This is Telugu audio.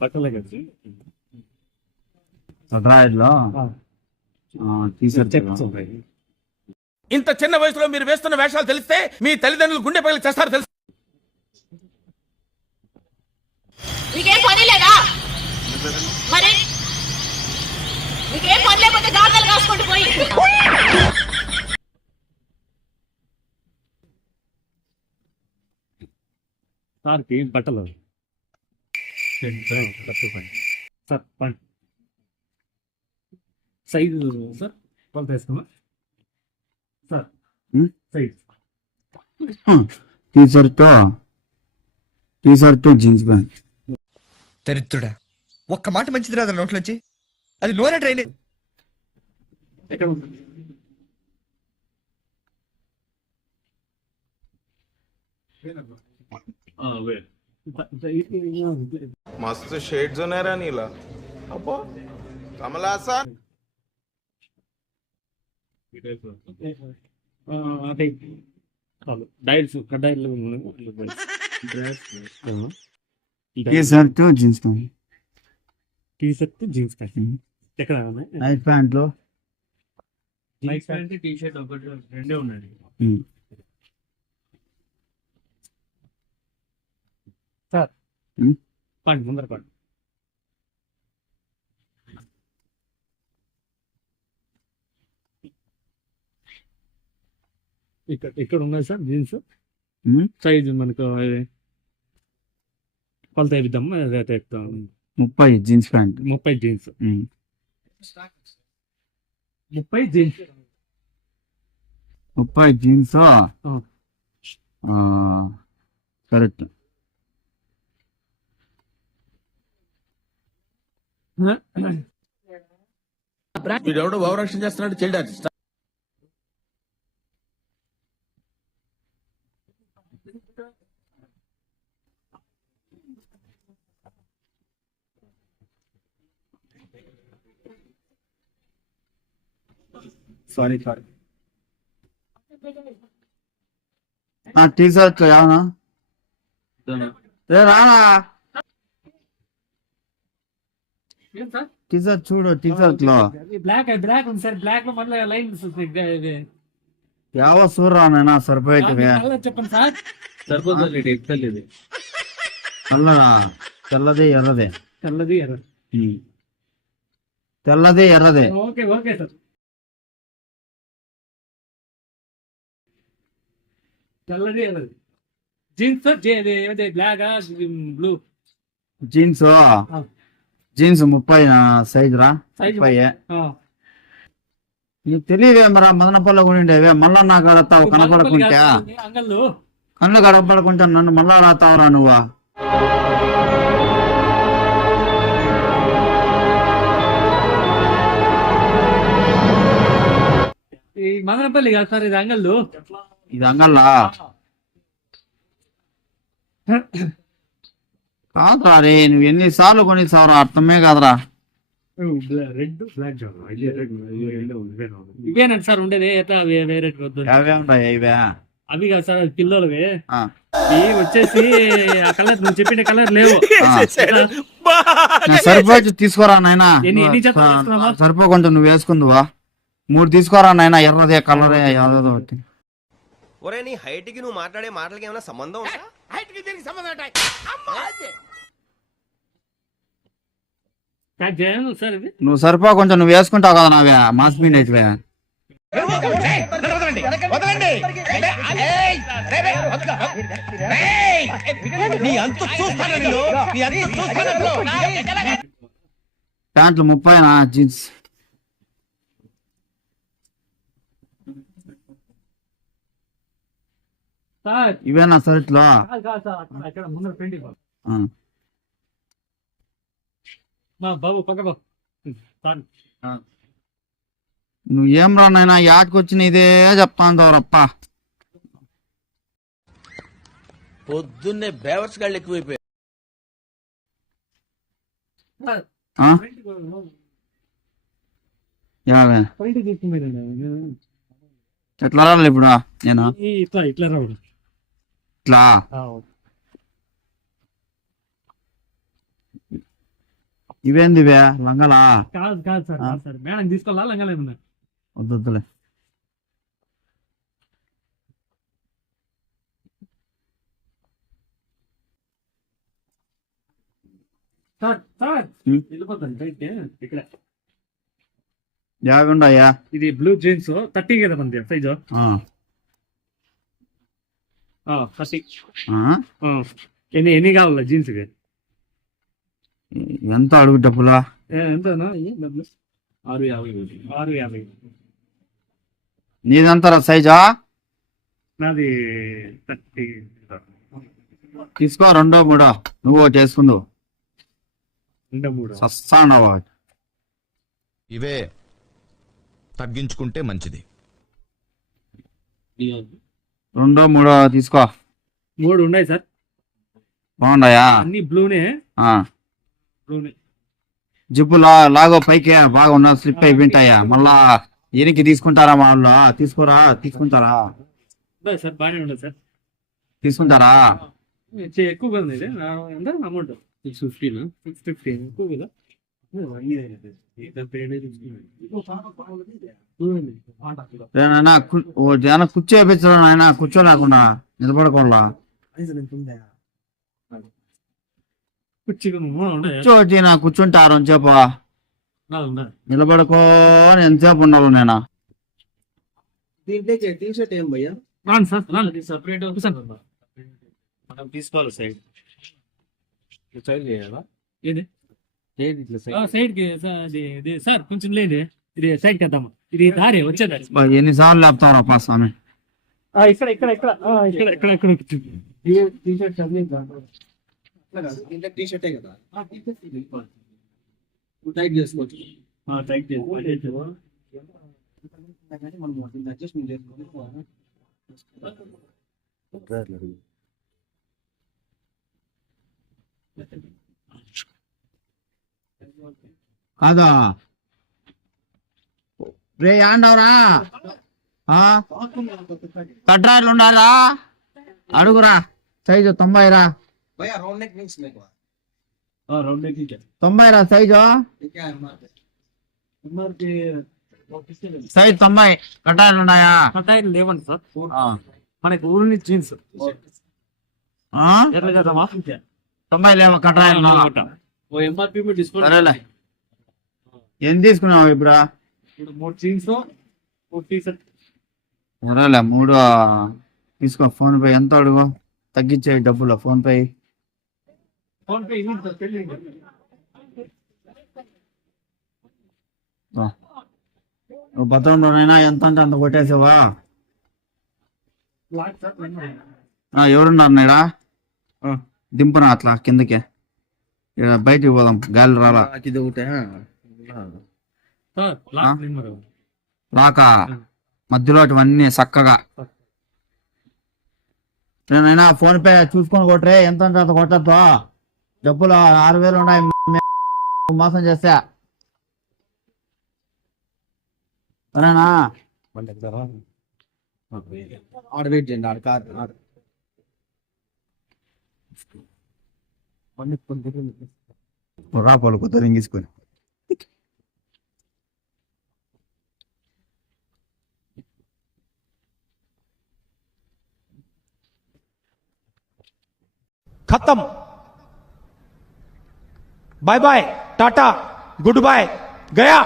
బట్టలే కదా సదరాయిలో చెక్స్ ఉంటాయి. ఇంత చిన్న వయసులో మీరు వేస్తున్న వేషాలు తెలిస్తే మీ తల్లిదండ్రులు గుండె పగిలి చేస్తారు తెలుసు. నీకేం పని లేదా మరి? నీకేం పని లేకపోతే దాఖలు కాసుకుంటూ పోయి సార్కి బట్టలు సార్ పండి సైజు సార్ కొలత వేసుకోమా sir size T-shirt jeans pant. దరిద్రుడా, ఒక్క మాట మంచిది రాదు నోట్లోంచి. అది నూనె ట్రైన్. ఎక్కడ ఉంటుంది? मस्त शेड जो नाही राणीला अप्पा कमला असा డైల్స్ కడ్డాయిలు T-shirt jeans pant. T-shirt jeans pant ఎక్కడ నైట్ ప్యాంట్లు. నైట్ ప్యాంట్ టీ-షర్ట్ ఒకటి రెండే ఉన్నాయి సార్. పండి ముందర పండి. ఇక్కడ ఉన్నాయి సార్ జీన్స్ సైజ్ మనకు కొలత వేద్దాం. రేట్ ఎక్కుతాం 30 jeans pant. 30 jeans 30 jeans 30 jeans correct. వీడెవడో భావరక్షణ చేస్తున్నాడు చైల్డ్ ఆర్టిస్ట్. సారీ టీ-షర్ట్ యావనా రానా టీ-షర్ట్ చూడు. టీ-షర్ట్ లో బ్లాక్ ఉంది సార్. బ్లాక్ లో మళ్ళీ లైన్స్ యావ చూడరానైనా సరిపోయేటివి. చెప్పండి సార్. సరిపోతుంది. తెల్లదా? తెల్లది ఎర్రదే. తెల్లది ఎర్ర. తెల్లది ఎర్రదే. Okay sir. తెల్లది ఎర్రది jeans black blue jeans. Jeans 30 size రా. 30 నీకు తెలియవే మరా మదనపల్ల ఉండేవే. మళ్ళా నాకు ఆడతావు కనపడకుంటే. కళ్ళు కనపడకుంటే నన్ను మళ్ళా ఆడతావురా నువ్వా? మదనపల్లి కాదు సార్, ఇది అంగళ్ళు. ఇది అంగల్లా కాదురా రే. నువ్వు ఎన్నిసార్లు కొనిస్తావురా అర్థమే కాదురా. రెడ్ బ్లాక్ ఇవేనండి సార్ ఉండేది. వేరే ఉంటాయి ఇవే. అవి కాదు సార్, పిల్లలవి. వచ్చేసి ఆ కలర్ నువ్వు చెప్పిన కలర్ లేవు. సరిపోయి తీసుకోరా నాయనా. సరిపోకుండా నువ్వు వేసుకుందువా? 3 తీసుకోరా నాయనా. ఎర్రదే కలరే యాదో ఒకటి. ఒరే నీ హైట్ కి నువ్వు మాట్లాడే మాటలకి ఏమైనా సంబంధం ఉందా? హైట్ కి దీనికి సంబంధం ఉంటాయి. సార్ ఇది నువ్వు సరిపోకుండా నువ్వు వేసుకుంటావు కదా నావే మాస్ పీండి అయితే. ప్యాంట్లు 30 జీన్స్. ఇవేనా షర్ట్లో? బాబు పక్క బాబు. నువ్వేం రా నాయనా యాడ్కి వచ్చిన ఇదే చెప్తాను రప్ప. పొద్దున్నే బేవర్స్ గాళ్ళు ఎక్కువైపోయాయి. ఎట్లా రాలి ఇప్పుడు నేను? ఇట్లా రావడం. ఇట్లా ఇవేంది ఇవే లంగలా? కాదు కాదు సార్ కాదు సార్, మేడం తీసుకోవాలా లంగాలు ఏమన్నా? వద్దులే. సార్ సార్ ఉం? వెళ్ళిపోతాను బయటికి ఇక్కడ. యాభై ఉండయా? ఇది బ్లూ జీన్స్ 30 కదా మంది సైజు. 30. ఎన్ని కావాలా జీన్స్ కి? ఎంత అడుగు డబ్బులా? ఎంతనా డబ్బులు? 650. నీదంతా సైజా? నాది 30. తీసుకో, 2 3 నువ్వు ఒకటి వేసుకుందు. 2 3 సస్తాండవా? ఇవే తగ్గించుకుంటే మంచిది. 2 3 తీసుకో. 3 ఉన్నాయి సార్. బాగుండయా? అన్ని బ్లూనే. జిప్పులా లాగో పైకి బాగా ఉన్న స్లిప్ అయిపోయింటాయా? మళ్ళా ఎనికి తీసుకుంటారా మా వాళ్ళు? తీసుకుంటారా? సార్ బాగానే ఉండదు సార్. తీసుకుంటారా? ఎక్కువ ఉంది ఇది. ఎంత అమౌంట్? 615 ఎక్కువ కదా. కూర్చోపించడం ఆయన, కూర్చోలేకుండా నిలబడకుండా కూర్చోటి నా కూర్చుంటారు ఎంతసేపు? నిలబడుకోని ఎంతసేపు ఉండాలి నేను? సపరేట్ మనం తీసుకోవాలి సైడ్. ఏది సైడ్ కి సార్ కొంచెం లేదు. ఇది సైడ్ కి వద్దామా? ఇది దారి వచ్చేదారి. ఎన్నిసార్లు లేపుతారా పా స్వామి? ఇక్కడ ఇక్కడ ఇక్కడ ఇక్కడ ఇక్కడ ఇక్కడ టీషర్ట్ టీషర్టే కదా. టైట్ చేసుకోవచ్చు. టైట్ చేసుకోవచ్చు. అడ్జస్ట్మెంట్ చేసుకోవాలి. కాదా రే యాండవరా? కట్రాయిలు ఉండారా? అడుగురా. సైజు 90 రా. 90 రా సైజు. సైజ్ 90. కట్రాయిలు ఉన్నాయా? కట్టాయిలు లేవండి సార్. మనకి ఊరి నుంచి జీన్స్ 90 లేవా కట్రాయిలు? MRP discount. సరేలే. ఏం తీసుకున్నావు ఇప్పుడు? 3 జీన్స్ 4 టీషర్ట్. సరేలే 3 తీసుకో. ఫోన్ పే ఎంత అడుగు? తగ్గించే డబ్బులు ఫోన్ పే. నువ్వు భద్రంలోనైనా ఎంత అంటే అంత కొట్టేసావా? ఎవరున్నారు నేడా? దింపునా అట్లా కిందకి. బయటికి పోదాం, గాలి రాలా. రాకా మధ్యలో అటువన్నీ చక్కగా. నేనైనా ఫోన్ పే చూసుకొని కొట్టరే. ఎంత అంటే అంత కొట్టద్దు. డబ్బులు 6000 ఉన్నాయి. మోసం చేస్తా సరేనా? ఆడ వెయిట్ చేయండి. ఆడ కార్ రాపోలు కొత్త రింగేసుకొని. खत्म। Bye bye, tata, goodbye, गया।